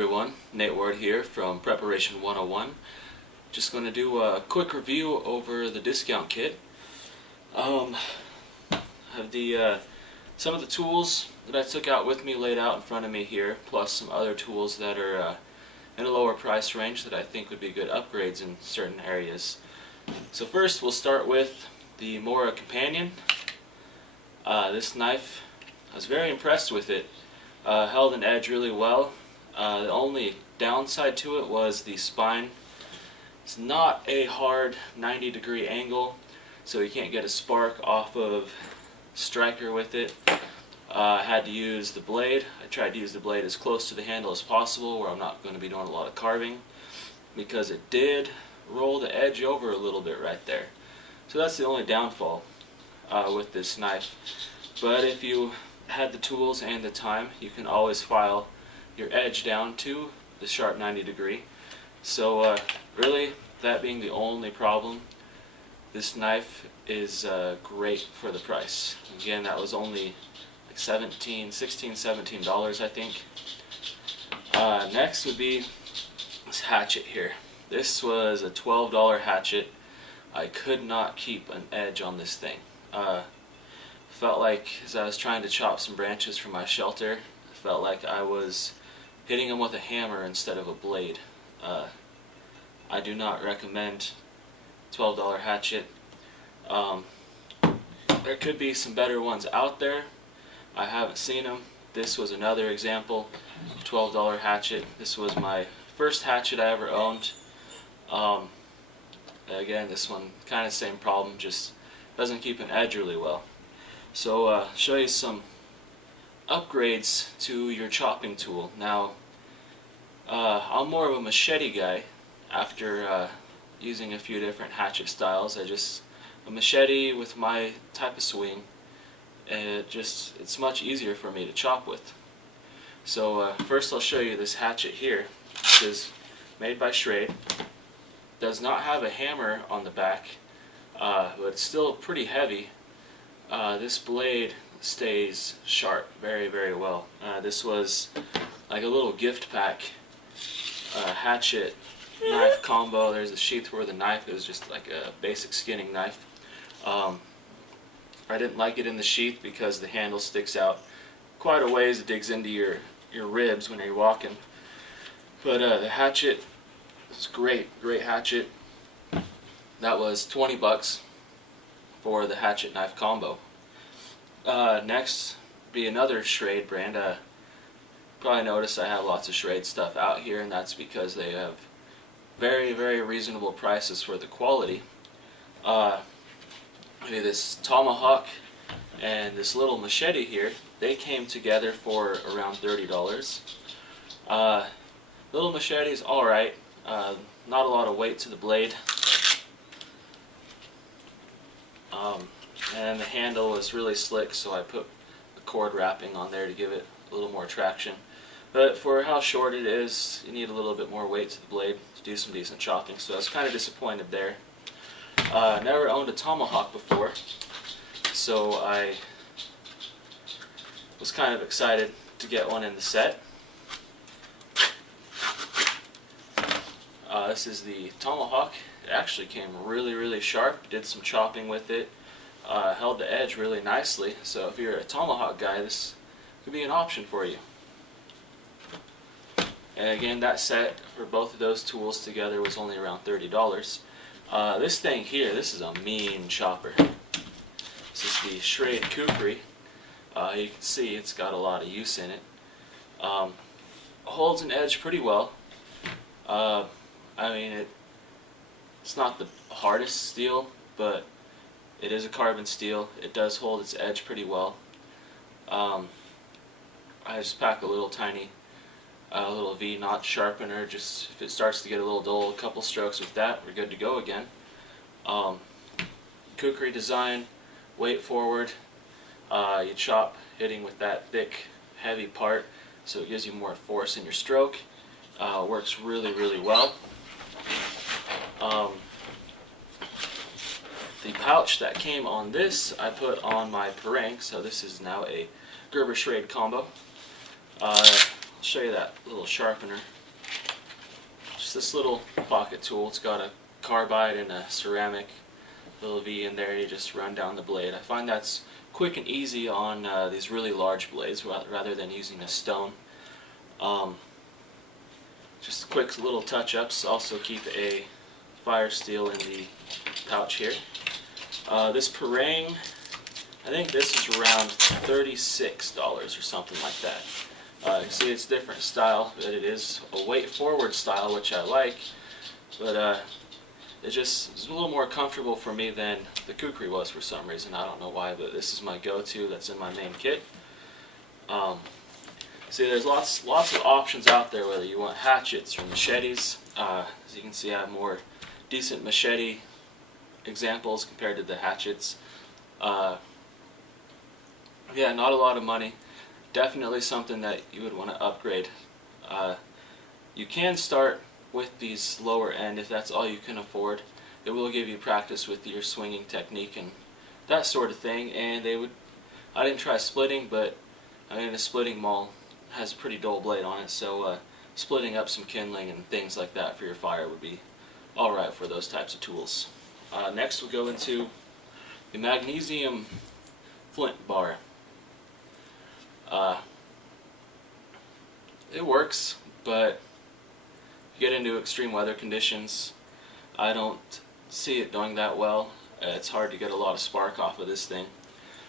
everyone, Nate Ward here from Preparation 101. Just going to do a quick review over the discount kit. I have some of the tools that I took out with me laid out in front of me here, plus some other tools that are in a lower price range that I think would be good upgrades in certain areas. So first we'll start with the Mora Companion. This knife, I was very impressed with it. Held an edge really well. The only downside to it was the spine. It's not a hard 90-degree angle, so you can't get a spark off of striker with it. I had to use the blade. I tried to use the blade as close to the handle as possible where I'm not going to be doing a lot of carving, because it did roll the edge over a little bit right there. So that's the only downfall with this knife. But if you had the tools and the time, you can always file your edge down to the sharp 90 degree. So really, that being the only problem, this knife is great for the price. Again, that was only like $16, $17 I think. Next would be this hatchet here. This was a $12 hatchet. I could not keep an edge on this thing. Felt like as I was trying to chop some branches for my shelter, I felt like I was hitting them with a hammer instead of a blade. I do not recommend $12 hatchet. There could be some better ones out there. I haven't seen them. This was another example of $12 hatchet. This was my first hatchet I ever owned. Again, this one kind of same problem, just doesn't keep an edge really well. So show you some upgrades to your chopping tool. Now, I'm more of a machete guy after using a few different hatchet styles. A machete with my type of swing, it's much easier for me to chop with. So first I'll show you this hatchet here. This is made by Schrade. Does not have a hammer on the back, but it's still pretty heavy. This blade stays sharp very, very well. This was like a little gift pack hatchet knife combo. There's a sheath for the knife. It was just like a basic skinning knife. I didn't like it in the sheath because the handle sticks out quite a ways. It digs into your ribs when you're walking. But the hatchet is great hatchet. That was 20 bucks for the hatchet knife combo. Next be another Schrade brand. Probably noticed I have lots of Schrade stuff out here, and that's because they have very, very reasonable prices for the quality. Maybe this tomahawk and this little machete here, they came together for around $30. Little machete is alright, not a lot of weight to the blade. And the handle was really slick, so I put the cord wrapping on there to give it a little more traction. But for how short it is, you need a little bit more weight to the blade to do some decent chopping, so I was kind of disappointed there. Never owned a tomahawk before, so I was kind of excited to get one in the set. This is the tomahawk. It actually came really, really sharp. Did some chopping with it. Held the edge really nicely, so if you're a tomahawk guy, this could be an option for you. And again, that set for both of those tools together was only around $30. This thing here, this is a mean chopper. This is the Schrade Kukri. You can see it's got a lot of use in it. Holds an edge pretty well. I mean, it's not the hardest steel, but it is a carbon steel. It does hold its edge pretty well. I just pack a little tiny little V-notch sharpener. Just if it starts to get a little dull, a couple strokes with that, we're good to go again. Kukri design, weight forward. You chop hitting with that thick, heavy part, so it gives you more force in your stroke. Works really, really well. The pouch that came on this, I put on my Parang, so this is now a Gerber Schrade combo. I'll show you that little sharpener. Just this little pocket tool. It's got a carbide and a ceramic little V in there. You just run down the blade. I find that's quick and easy on these really large blades rather than using a stone. Just quick little touch-ups. Also keep a fire steel in the pouch here. This parang, I think this is around $36 or something like that. You can see it's a different style, but it is a weight forward style, which I like, but it just is a little more comfortable for me than the kukri was for some reason. I don't know why, but this is my go-to. That's in my main kit. See, there's lots of options out there, whether you want hatchets or machetes. As you can see, I have more decent machete examples compared to the hatchets. Yeah, not a lot of money. Definitely something that you would want to upgrade. You can start with these lower end if that's all you can afford. It will give you practice with your swinging technique and that sort of thing. And I didn't try splitting, but I mean, a splitting maul has a pretty dull blade on it, so splitting up some kindling and things like that for your fire would be alright for those types of tools. Next we'll go into the magnesium flint bar. It works, but you get into extreme weather conditions, I don't see it doing that well. It's hard to get a lot of spark off of this thing.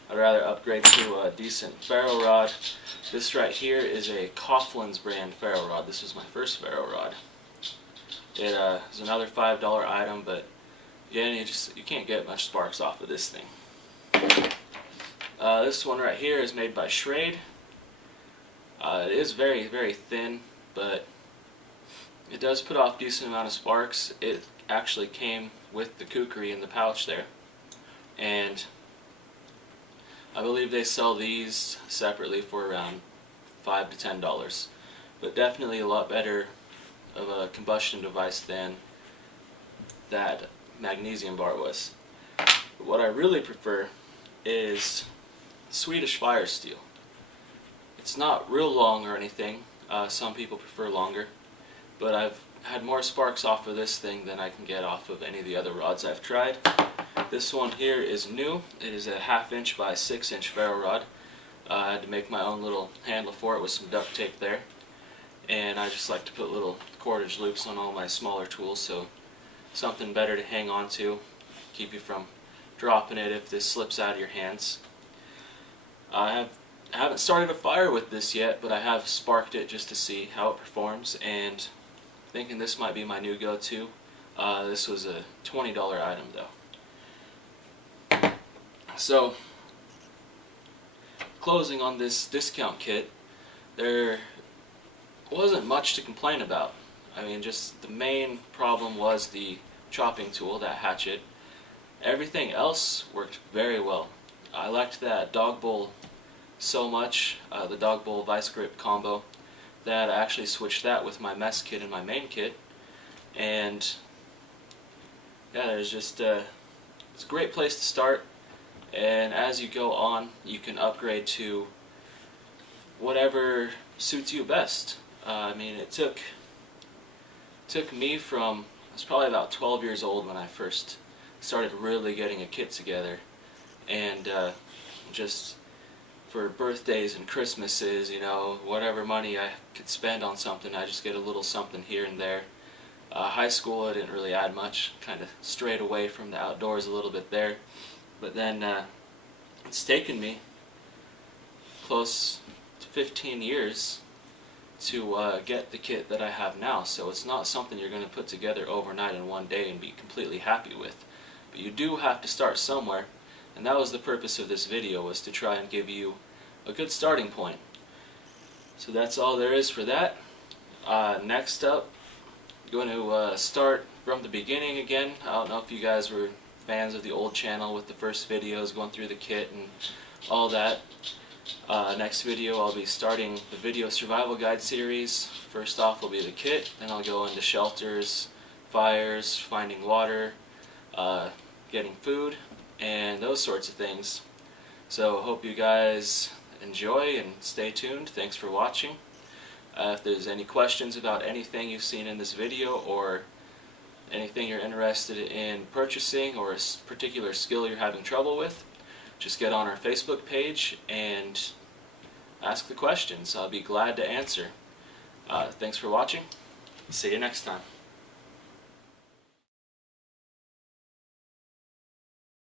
I'd rather upgrade to a decent ferro rod. This right here is a Coughlin's brand ferro rod. This is my first ferro rod. It is another $5 item, but again, you can't get much sparks off of this thing. This one right here is made by Schrade. It is very, very thin, but it does put off a decent amount of sparks. It actually came with the kukri in the pouch there, and I believe they sell these separately for around $5 to $10, but definitely a lot better of a combustion device than that magnesium bar was. But what I really prefer is Swedish fire steel. It's not real long or anything. Some people prefer longer, but I've had more sparks off of this thing than I can get off of any of the other rods I've tried. This one here is new. It is a 1/2 inch by 6 inch ferro rod. I had to make my own little handle for it with some duct tape there, and I just like to put little cordage loops on all my smaller tools, so something better to hang on to, keep you from dropping it if this slips out of your hands. I haven't started a fire with this yet, but I have sparked it just to see how it performs, and thinking this might be my new go-to. This was a $20 item though. So, closing on this discount kit, there wasn't much to complain about. I mean, just the main problem was the chopping tool, that hatchet. Everything else worked very well. I liked that dog bowl so much, the dog bowl vice grip combo, that I actually switched that with my mess kit and my main kit. And yeah, there's just it's a great place to start. And as you go on, you can upgrade to whatever suits you best. I mean, it took me from, I was probably about 12 years old when I first started really getting a kit together, and just for birthdays and Christmases, you know, whatever money I could spend on something, I just get a little something here and there. High school, I didn't really add much, kind of strayed away from the outdoors a little bit there. But then it's taken me close to 15 years to get the kit that I have now. So it's not something you're going to put together overnight in one day and be completely happy with. But you do have to start somewhere, and that was the purpose of this video, was to try and give you a good starting point. So that's all there is for that. Next up, I'm going to start from the beginning again. I don't know if you guys were fans of the old channel with the first videos going through the kit and all that. Next video I'll be starting the video survival guide series. First off will be the kit, then I'll go into shelters, fires, finding water, getting food, and those sorts of things. So hope you guys enjoy and stay tuned. Thanks for watching. If there's any questions about anything you've seen in this video or anything you're interested in purchasing or a particular skill you're having trouble with, just get on our Facebook page and ask the questions. I'll be glad to answer. Thanks for watching. See you next time.